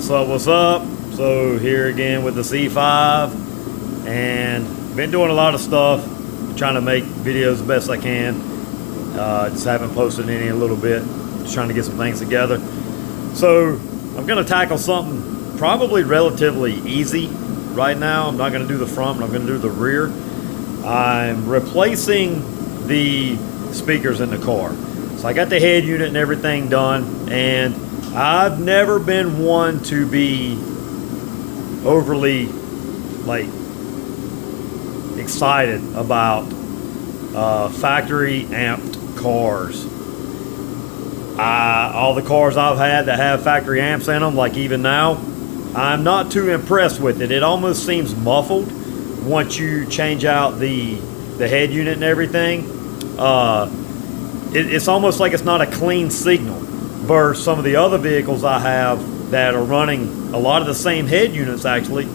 What's up, what's up? So here again with the C5, and been doing a lot of stuff, trying to make videos the best I can. Just haven't posted any in a little bit, just trying to get some things together. So I'm gonna tackle something probably relatively easy right now. I'm not gonna do the front, but I'm gonna do the rear. I'm replacing the speakers in the car. So I got the head unit and everything done, and I've never been one to be overly excited about factory amped cars. All the cars I've had that have factory amps in them, like even now, I'm not too impressed with it. It almost seems muffled once you change out the head unit and everything. It's almost like it's not a clean signal versus some of the other vehicles I have that are running a lot of the same head units actually,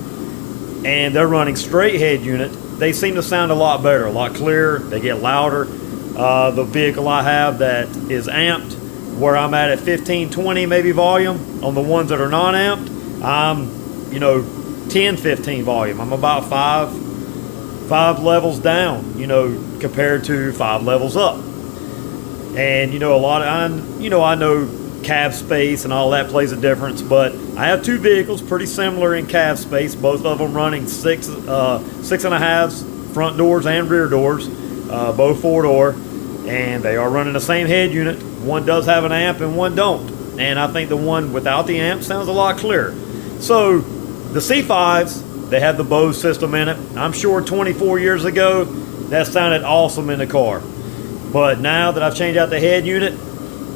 and they're running straight head unit. They seem to sound a lot better, a lot clearer. They get louder. The vehicle I have that is amped, where I'm at 15, 20 maybe volume. On the ones that are non-amped, I'm 10, 15 volume. I'm about five levels down, compared to 5 levels up. And I know cab space and all that plays a difference, but I have two vehicles pretty similar in cab space, both of them running 6.5 front doors and rear doors, both 4-door, and they are running the same head unit. One does have an amp and one don't, and I think the one without the amp sounds a lot clearer. So the C5s, they have the Bose system in it. I'm sure 24 years ago that sounded awesome in the car, but now that I've changed out the head unit,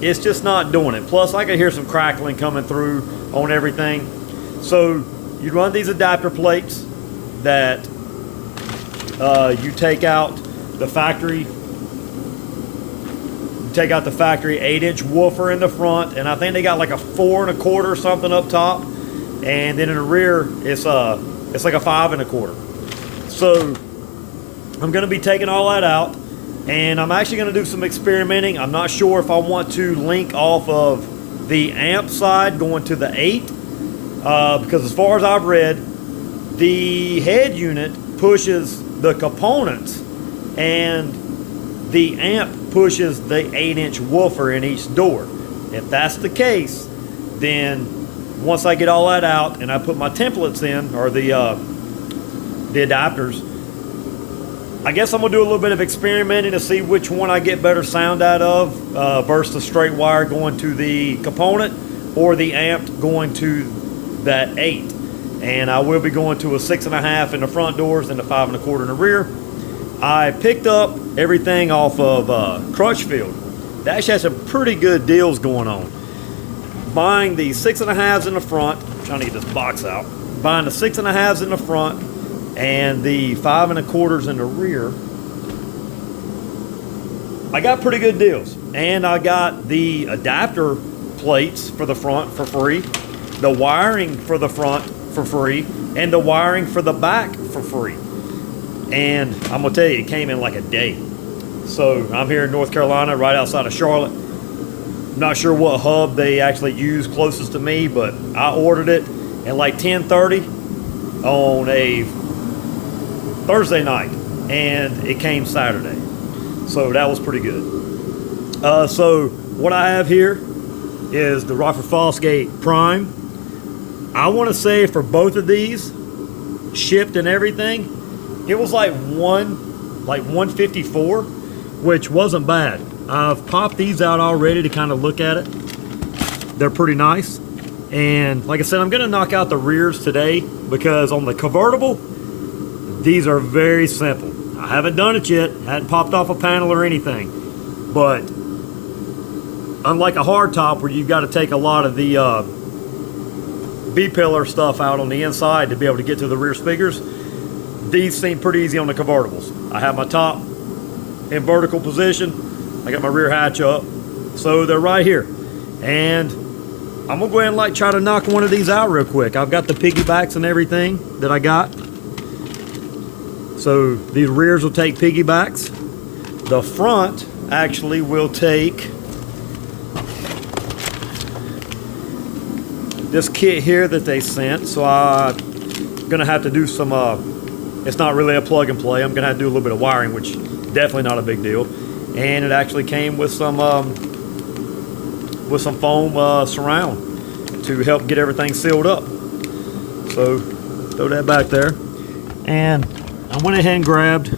it's just not doing it. Plus, I can hear some crackling coming through on everything. So you run these adapter plates that you take out the factory. You take out the factory 8-inch woofer in the front, and I think they got like a 4 1/4 or something up top, and then in the rear it's like a 5 1/4. So I'm going to be taking all that out. And I'm actually going to do some experimenting. I'm not sure if I want to link off of the amp side going to the 8, because as far as I've read, the head unit pushes the components and the amp pushes the 8-inch woofer in each door. If that's the case, then once I get all that out and I put my templates in, or the adapters, I guess I'm going to do a little bit of experimenting to see which one I get better sound out of versus the straight wire going to the component or the amp going to that 8. And I will be going to a 6.5 in the front doors and a 5 1/4 in the rear. I picked up everything off of Crutchfield. They actually had some pretty good deals going on. Buying the 6.5s in the front, I'm trying to get this box out, buying the 6.5s in the front and the 5 1/4s in the rear, I got pretty good deals. And I got the adapter plates for the front for free, the wiring for the front for free, and the wiring for the back for free. And I'm gonna tell you, it came in like a day. So I'm here in North Carolina, right outside of Charlotte. I'm not sure what hub they actually use closest to me, but I ordered it at like 10:30 on a Thursday night, and it came Saturday, so that was pretty good. So what I have here is the Rockford Fosgate Prime. I want to say for both of these, shipped and everything, it was like 154, which wasn't bad. I've popped these out already to kind of look at it. They're pretty nice, and like I said, I'm gonna knock out the rears today because on the convertible, these are very simple. I haven't done it yet, hadn't popped off a panel or anything, but unlike a hardtop where you've got to take a lot of the B-pillar stuff out on the inside to be able to get to the rear speakers, these seem pretty easy on the convertibles. I have my top in vertical position, I got my rear hatch up, so they're right here. And I'm gonna go ahead and try to knock one of these out real quick. I've got the piggybacks and everything that I got. So these rears will take piggybacks. The front actually will take this kit here that they sent, so I'm gonna have to do some it's not really a plug and play. I'm gonna have to do a little bit of wiring, which definitely not a big deal. And it actually came with some foam surround to help get everything sealed up. So throw that back there. And I went ahead and grabbed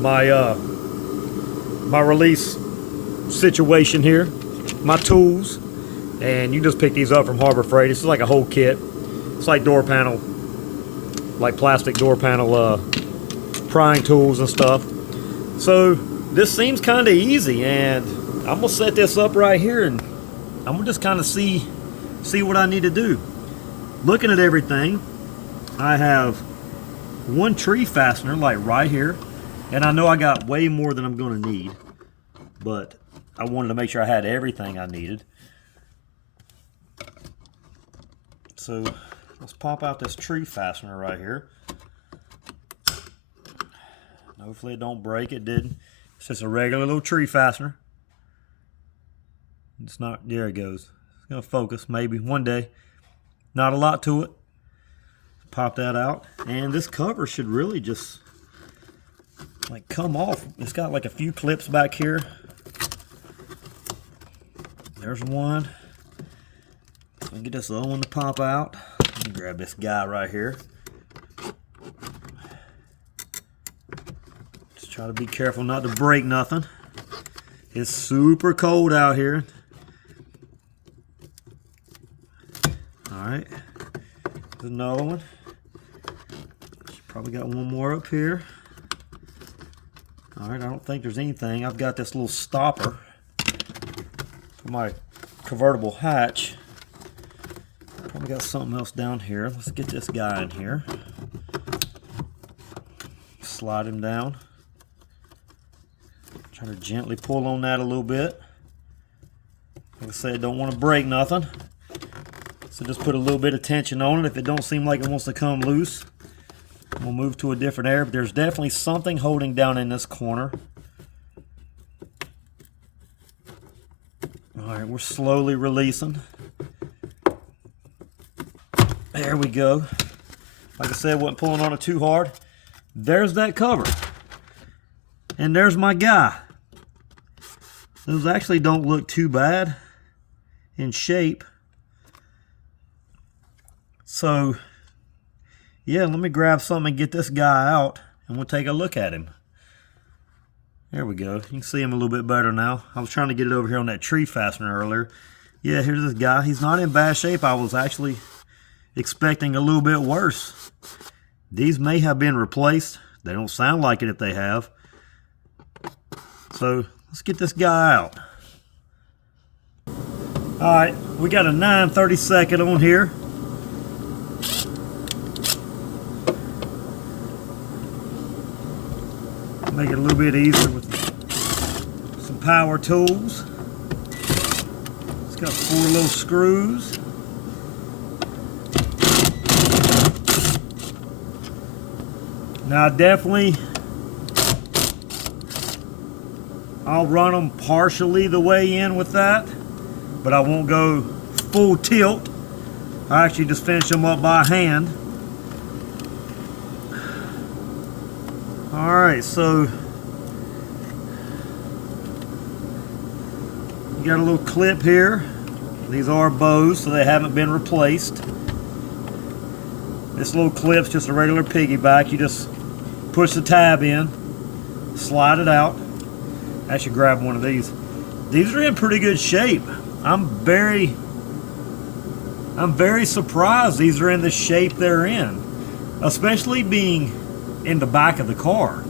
my release situation here, my tools, and you just pick these up from Harbor Freight. This is like a whole kit. It's like door panel, like plastic door panel prying tools and stuff. So this seems kind of easy, and I'm gonna set this up right here, and I'm gonna just kind of see what I need to do. Looking at everything, I have one tree fastener like right here, and I know I got way more than I'm gonna need, but I wanted to make sure I had everything I needed. So let's pop out this tree fastener right here. Hopefully it don't break. It didn't. It's just a regular little tree fastener. It's not, there it goes. It's gonna focus maybe one day. Not a lot to it. Pop that out, and this cover should really just like come off. It's got like a few clips back here. There's one. Let me get this other one to pop out. Let me grab this guy right here. Just try to be careful not to break nothing. It's super cold out here. Alright, there's another one. Probably got one more up here. Alright, I don't think there's anything. I've got this little stopper for my convertible hatch. Probably got something else down here. Let's get this guy in here. Slide him down. Try to gently pull on that a little bit. Like I said, don't want to break nothing. So just put a little bit of tension on it. If it don't seem like it wants to come loose, we'll move to a different area. But there's definitely something holding down in this corner. Alright, we're slowly releasing. There we go. Like I said, wasn't pulling on it too hard. There's that cover. And there's my guy. Those actually don't look too bad in shape. So, yeah, let me grab something and get this guy out, and we'll take a look at him. There we go. You can see him a little bit better now. I was trying to get it over here on that tree fastener earlier. Yeah, here's this guy. He's not in bad shape. I was actually expecting a little bit worse. These may have been replaced. They don't sound like it if they have. So, let's get this guy out. Alright, we got a 9/32 on here. Make it a little bit easier with some power tools. It's got 4 little screws. Now I'll run them partially the way in with that, but I won't go full tilt. I actually just finish them up by hand. Alright, so you got a little clip here. These are bows, so they haven't been replaced. This little clip's just a regular piggyback. You just push the tab in, slide it out. I should grab one of these. These are in pretty good shape. I'm very surprised these are in the shape they're in, especially being in the back of the car.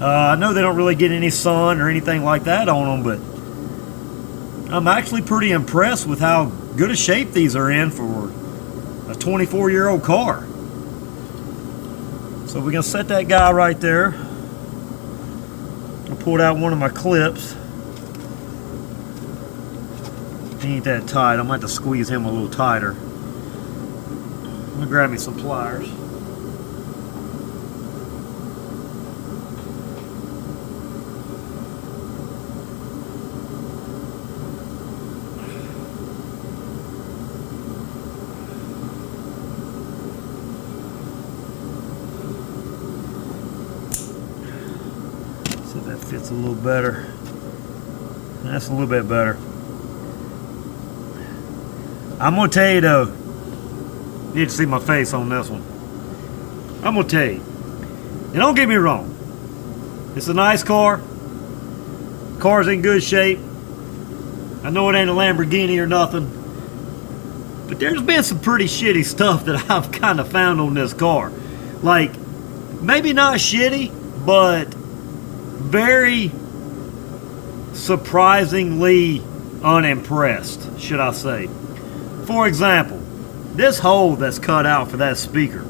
I know they don't really get any sun or anything like that on them, but I'm actually pretty impressed with how good a shape these are in for a 24-year-old car. So we're gonna set that guy right there. I pulled out one of my clips. He ain't that tight. I might have to squeeze him a little tighter. I'm gonna grab me some pliers. a little better. That's a little bit better. I'm gonna tell you though, you need to see my face on this one. I'm gonna tell you, and don't get me wrong, it's a nice car. Car's in good shape. I know it ain't a Lamborghini or nothing, but there's been some pretty shitty stuff that I've kind of found on this car. Like, maybe not shitty, but very surprisingly unimpressed, should I say. For example, this hole that's cut out for that speaker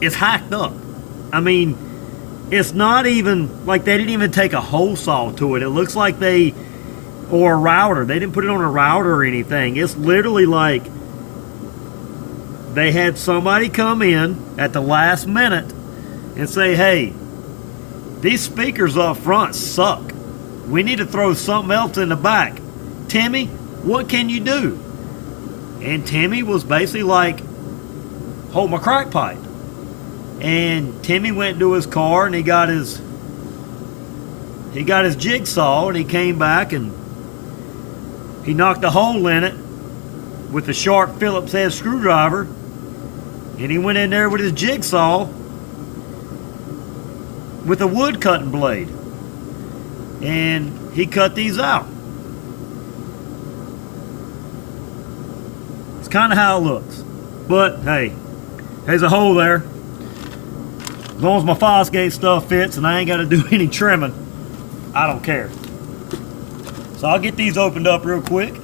is hacked up. I mean, it's not even like they didn't even take a hole saw to it. It looks like or a router. They didn't put it on a router or anything. It's literally like they had somebody come in at the last minute and say, hey, these speakers up front suck. We need to throw something else in the back. Timmy, what can you do? And Timmy was basically like, hold my crack pipe. And Timmy went to his car and he got his jigsaw, and he came back and he knocked a hole in it with a sharp Phillips head screwdriver, and he went in there with his jigsaw with a wood cutting blade, and he cut these out. It's kind of how it looks, but hey, there's a hole there. As long as my Fosgate stuff fits and I ain't got to do any trimming, I don't care. So I'll get these opened up real quick.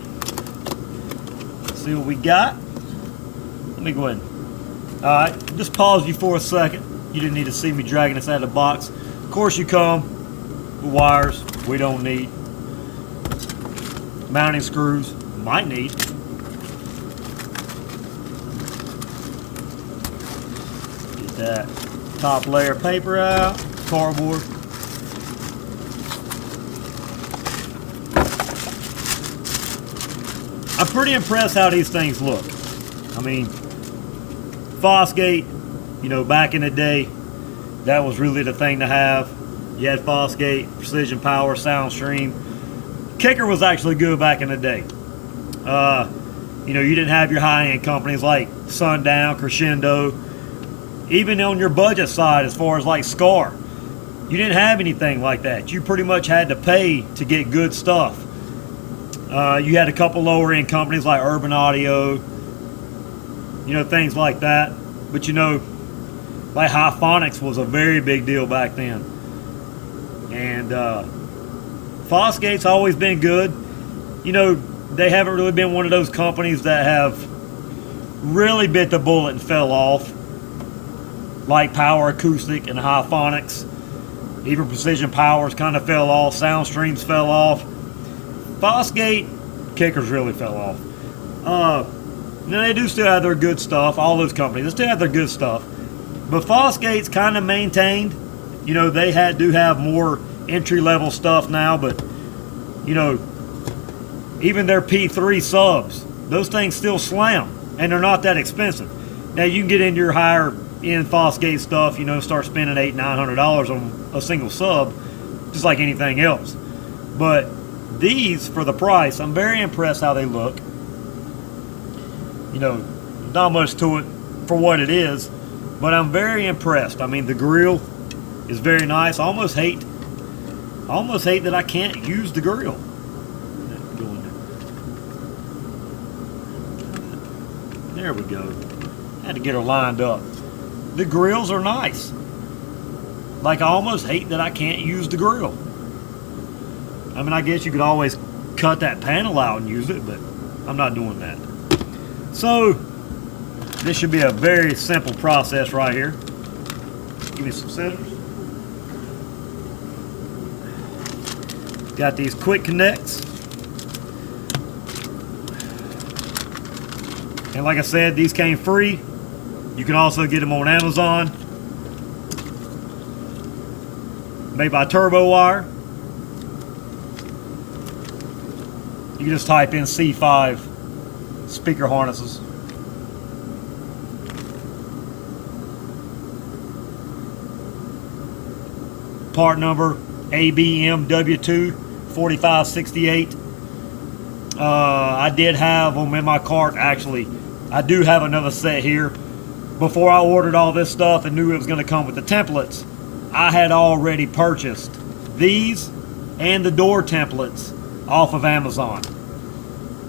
See what we got. Let me go ahead. Alright, just pause you for a second. You didn't need to see me dragging this out of the box. Of course you come with wires we don't need. Mounting screws, might need. Get that top layer of paper out, cardboard. I'm pretty impressed how these things look. I mean, Fosgate, you know, back in the day, that was really the thing to have. You had Fosgate, Precision Power, Soundstream. Kicker was actually good back in the day. You know, you didn't have your high-end companies like Sundown, Crescendo. Even on your budget side, as far as like Scar, you didn't have anything like that. You pretty much had to pay to get good stuff. You had a couple lower end companies like Urban Audio, you know, things like that. But you know, like Hiphonics was a very big deal back then. And Fosgate's always been good. You know, they haven't really been one of those companies that have really bit the bullet and fell off, like Power Acoustic and Hiphonics. Even Precision Powers kind of fell off. Soundstreams fell off. Fosgate, Kickers really fell off. Now they do still have their good stuff. All those companies, they still have their good stuff. But Fosgate's kind of maintained. You know, they do have more entry-level stuff now, but, you know, even their P3 subs, those things still slam, and they're not that expensive. Now, you can get into your higher-end Fosgate stuff, you know, start spending $800-900 on a single sub, just like anything else. But these, for the price, I'm very impressed how they look. You know, not much to it for what it is, but I'm very impressed. I mean, the grill is very nice. I almost hate that I can't use the grill. There we go. Had to get her lined up. The grills are nice. Like, I almost hate that I can't use the grill. I mean, I guess you could always cut that panel out and use it, but I'm not doing that. So, this should be a very simple process right here. Give me some scissors. Got these quick connects. And like I said, these came free. You can also get them on Amazon. Made by Turbo Wire. You can just type in C5 speaker harnesses. part number ABMW2 4568. I did have them in my cart. Actually, I do have another set here. Before I ordered all this stuff and knew it was going to come with the templates, I had already purchased these and the door templates off of Amazon.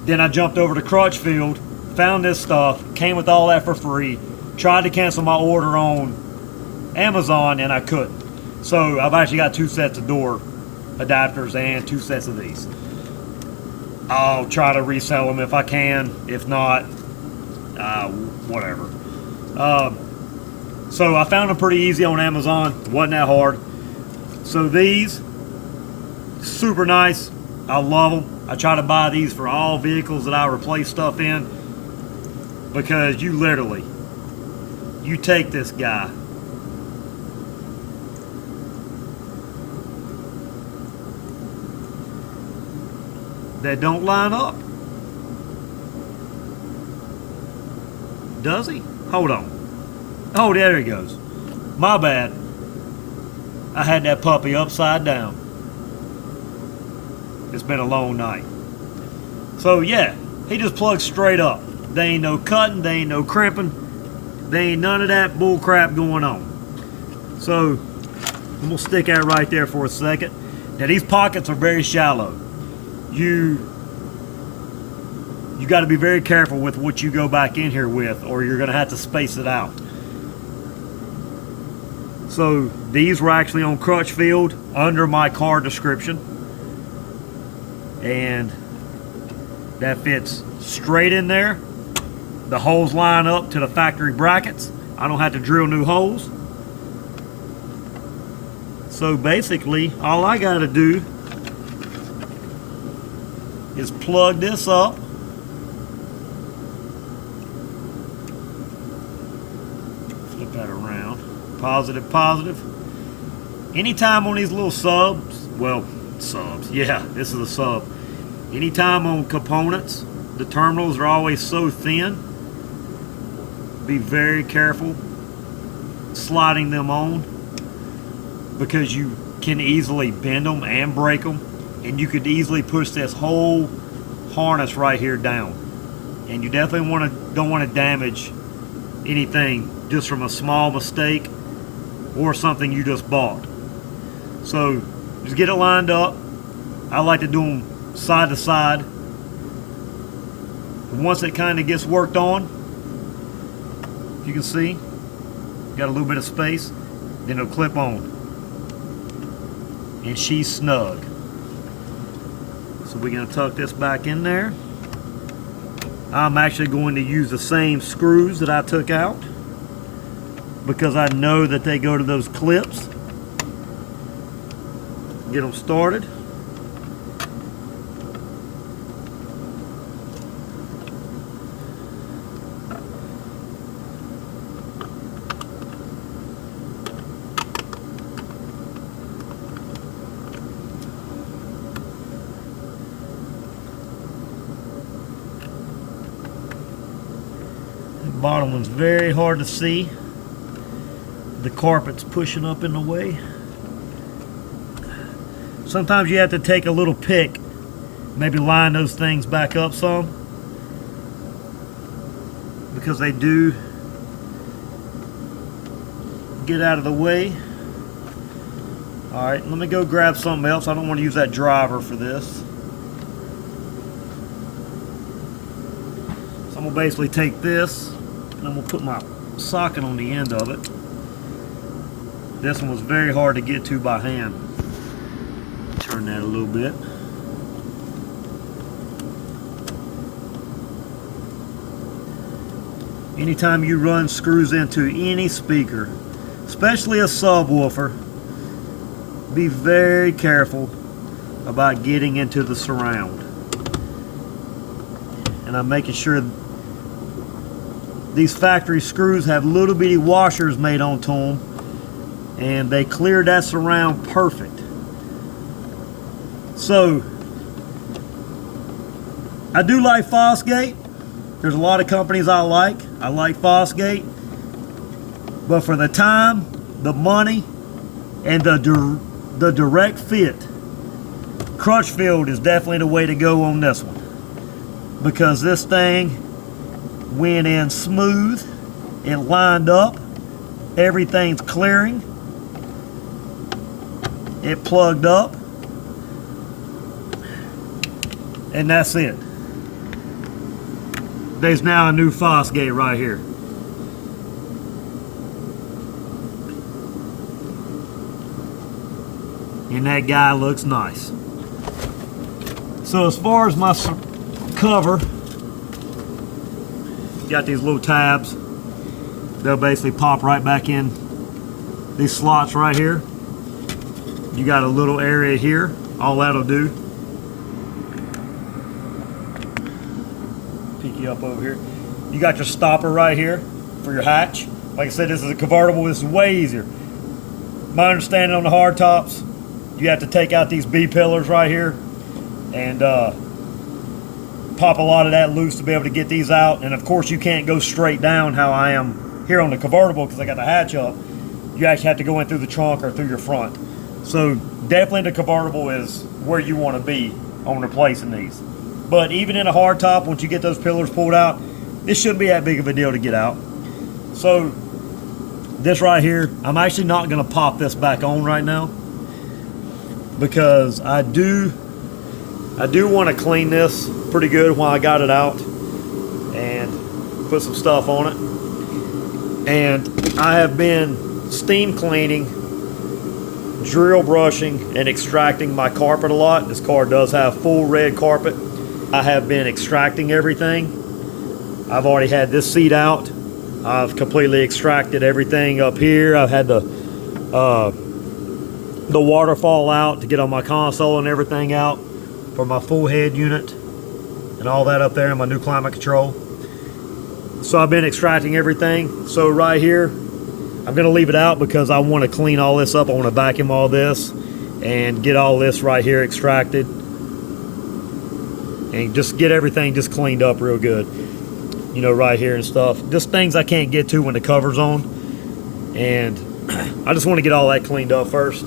Then I jumped over to Crutchfield, found this stuff, came with all that for free, tried to cancel my order on Amazon, and I couldn't. So I've actually got 2 sets of door adapters and 2 sets of these. I'll try to resell them if I can. If not, whatever. So I found them pretty easy on Amazon. Wasn't that hard. So these, super nice. I love them. I try to buy these for all vehicles that I replace stuff in, because you literally, you take this guy, that don't line up. Does he? Hold on. Oh, there he goes. My bad. I had that puppy upside down. It's been a long night. So yeah, he just plugs straight up. There ain't no cutting, there ain't no crimping, there ain't none of that bull crap going on. So I'm gonna stick that right there for a second. Now these pockets are very shallow. You got to be very careful with what you go back in here with, or you're gonna have to space it out. So these were actually on Crutchfield under my car description, and that fits straight in there. The holes line up to the factory brackets. I don't have to drill new holes. So basically all I got to do is plug this up, flip that around, positive, positive. Anytime on these little subs, well, subs, yeah, this is a sub. Anytime on components, the terminals are always so thin. Be very careful sliding them on, because you can easily bend them and break them, and you could easily push this whole harness right here down. And you definitely don't want to damage anything just from a small mistake or something you just bought. So just get it lined up. I like to do them side to side. Once it kind of gets worked on, you can see got a little bit of space, then it'll clip on, and she's snug. So we're going to tuck this back in there. I'm actually going to use the same screws that I took out, because I know that they go to those clips. Get them started. The bottom one's very hard to see. The carpet's pushing up in the way. Sometimes you have to take a little pick, maybe line those things back up some, because they do get out of the way. Alright, let me go grab something else. I don't want to use that driver for this. So I'm going to basically take this, and I'm going to put my socket on the end of it. This one was very hard to get to by hand. Turn that a little bit. Anytime you run screws into any speaker, especially a subwoofer, be very careful about getting into the surround. And I'm making sure these factory screws have little bitty washers made onto them, and they clear that surround perfect. So I do like Fosgate. There's a lot of companies I like. I like Fosgate, but for the time, the money, and the the direct fit, Crutchfield is definitely the way to go on this one, because this thing went in smooth, it lined up, everything's clearing, it plugged up, and that's it. There's now a new Fosgate right here. And that guy looks nice. So as far as my cover, got these little tabs. They'll basically pop right back in these slots right here. You got a little area here. All that'll do. Peek you up over here. You got your stopper right here for your hatch. Like I said, this is a convertible. This is way easier. My understanding on the hard tops, you have to take out these B pillars right here and pop a lot of that loose to be able to get these out. And of course you can't go straight down how I am here on the convertible because I got the hatch up. You actually have to go in through the trunk or through your front. So definitely the convertible is where you want to be on replacing these. But even in a hard top, once you get those pillars pulled out, this shouldn't be that big of a deal to get out. So this right here, I'm actually not going to pop this back on right now because I do want to clean this pretty good while I got it out and put some stuff on it. And I have been steam cleaning, drill brushing, and extracting my carpet a lot. This car does have full red carpet. I have been extracting everything. I've already had this seat out. I've completely extracted everything up here. I've had the waterfall out to get on my console and everything out for my full head unit and all that up there and my new climate control. So I've been extracting everything. So right here, I'm gonna leave it out because I want to clean all this up. I want to vacuum all this and get all this right here extracted and just get everything just cleaned up real good. You know, right here and stuff. Just things I can't get to when the cover's on. And I just want to get all that cleaned up first.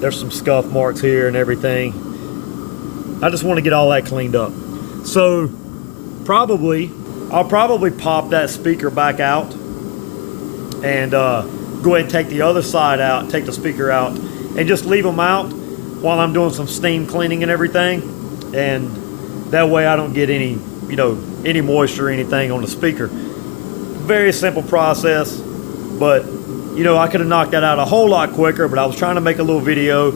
There's some scuff marks here and everything. I just want to get all that cleaned up. So I'll probably pop that speaker back out and go ahead and take the other side out, take the speaker out, and just leave them out while I'm doing some steam cleaning and everything. And that way I don't get any, you know, any moisture or anything on the speaker. Very simple process, but you know, I could have knocked that out a whole lot quicker, but I was trying to make a little video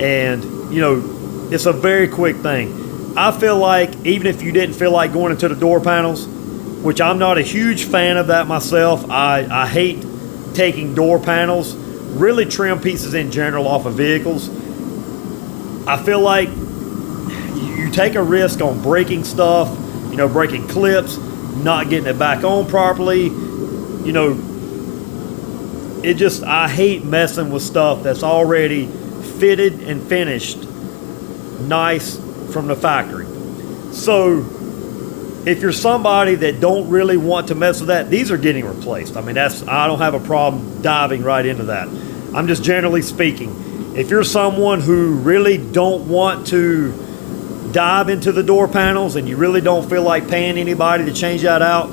and you know, it's a very quick thing. I feel like even if you didn't feel like going into the door panels, which I'm not a huge fan of that myself, I hate taking door panels, really trim pieces in general off of vehicles. I feel like you take a risk on breaking stuff, you know, breaking clips, not getting it back on properly. You know, it just, I hate messing with stuff that's already fitted and finished nice from the factory. So if you're somebody that don't really want to mess with that, these are getting replaced. I mean, I don't have a problem diving right into that. I'm just generally speaking. If you're someone who really don't want to dive into the door panels and you really don't feel like paying anybody to change that out,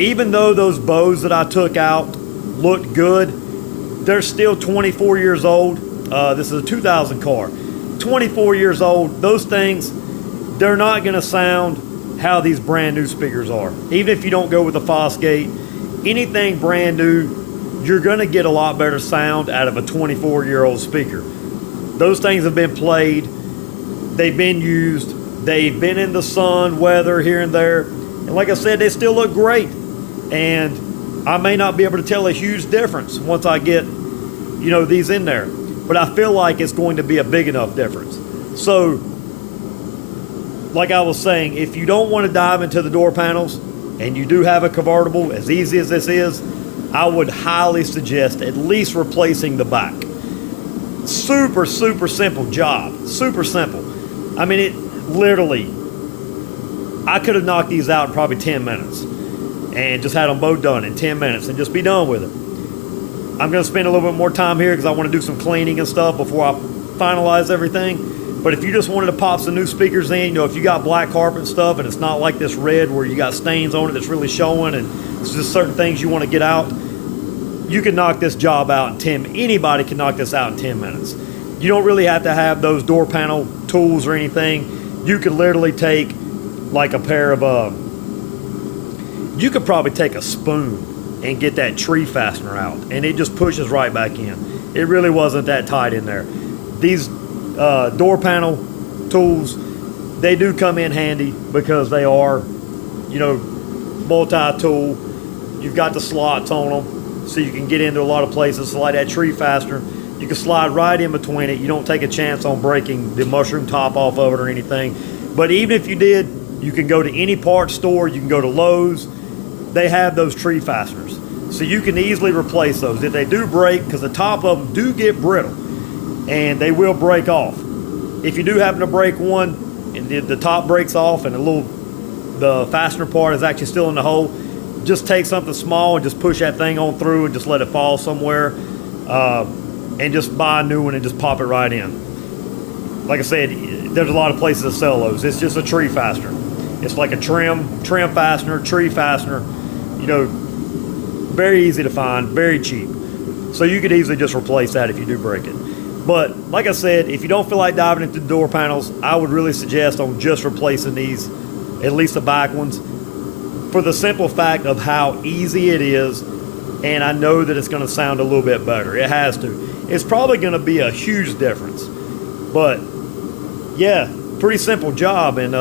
even though those bows that I took out looked good, they're still 24 years old. This is a 2000 car. 24 years old. Those things, they're not going to sound how these brand new speakers are. Even if you don't go with the Fosgate, anything brand new, you're going to get a lot better sound out of a 24-year-old speaker. Those things have been played. They've been used, they've been in the sun, weather here and there, and like I said, they still look great. And I may not be able to tell a huge difference once I get, you know, these in there, but I feel like it's going to be a big enough difference. So, like I was saying, if you don't want to dive into the door panels and you do have a convertible, as easy as this is, I would highly suggest at least replacing the back. Super, super simple job, super simple. I mean, it literally, I could have knocked these out in probably 10 minutes and just had them both done in 10 minutes and just be done with it. I'm going to spend a little bit more time here because I want to do some cleaning and stuff before I finalize everything. But if you just wanted to pop some new speakers in, you know, if you got black carpet and stuff and it's not like this red where you got stains on it that's really showing and it's just certain things you want to get out, you can knock this job out in 10. Anybody can knock this out in 10 minutes. You don't really have to have those door panel tools or anything. You could literally take like a pair of, you could probably take a spoon and get that tree fastener out and it just pushes right back in. It really wasn't that tight in there. These door panel tools, they do come in handy because they are, you know, multi-tool. You've got the slots on them so you can get into a lot of places. So like that tree fastener, you can slide right in between it. You don't take a chance on breaking the mushroom top off of it or anything. But even if you did, you can go to any parts store, you can go to Lowe's. They have those tree fasteners. So you can easily replace those. If they do break, because the top of them do get brittle, and they will break off. If you do happen to break one, and the top breaks off, and the fastener part is actually still in the hole, just take something small and just push that thing on through and just let it fall somewhere, and just buy a new one and just pop it right in. Like I said, there's a lot of places that sell those. It's just a tree fastener. It's like a trim fastener, tree fastener. You know, very easy to find, very cheap. So you could easily just replace that if you do break it. But like I said, if you don't feel like diving into the door panels, I would really suggest on just replacing these, at least the back ones, for the simple fact of how easy it is. And I know that it's going to sound a little bit better. It has to. It's probably going to be a huge difference. But yeah, pretty simple job. And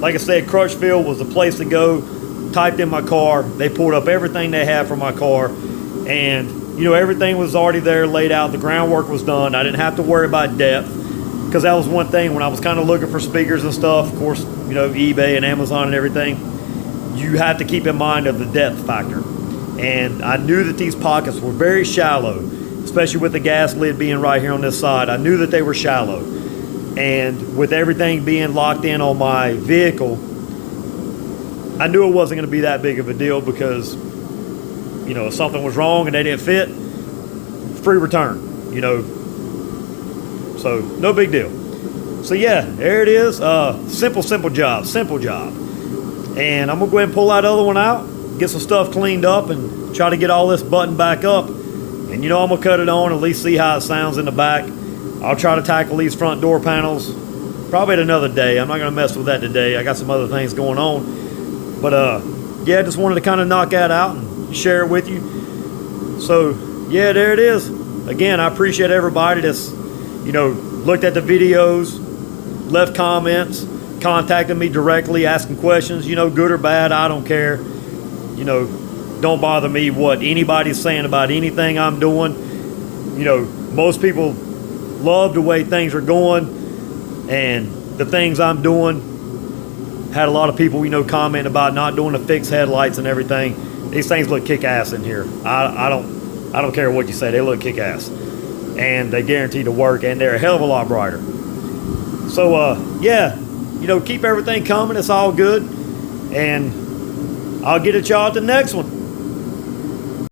like I said, Crutchfield was the place to go. Typed in my car. They pulled up everything they had for my car. And, you know, everything was already there laid out. The groundwork was done. I didn't have to worry about depth. Because that was one thing when I was kind of looking for speakers and stuff. Of course, you know, eBay and Amazon and everything. You have to keep in mind of the depth factor. And I knew that these pockets were very shallow, especially with the gas lid being right here on this side. I knew that they were shallow. And with everything being locked in on my vehicle, I knew it wasn't going to be that big of a deal because, you know, if something was wrong and they didn't fit, free return, you know. So no big deal. So yeah, there it is. Simple job. And I'm going to go ahead and pull that other one out, get some stuff cleaned up, and try to get all this buttoned back up. And you know I'm going to cut it on, at least see how it sounds in the back. I'll try to tackle these front door panels probably at another day. I'm not going to mess with that today. I got some other things going on. But yeah, just wanted to kind of knock that out and share it with you. So yeah, there it is. Again, I appreciate everybody that's, you know, looked at the videos, left comments, contacted me directly, asking questions, you know, good or bad, I don't care. You know, don't bother me what anybody's saying about anything I'm doing. You know, most people love the way things are going, and the things I'm doing. Had a lot of people, you know, comment about not doing the fixed headlights and everything. These things look kick-ass in here. I don't care what you say, they look kick-ass. And they guarantee to work, and they're a hell of a lot brighter. So yeah, you know, keep everything coming. It's all good. And I'll get at y'all at the next one.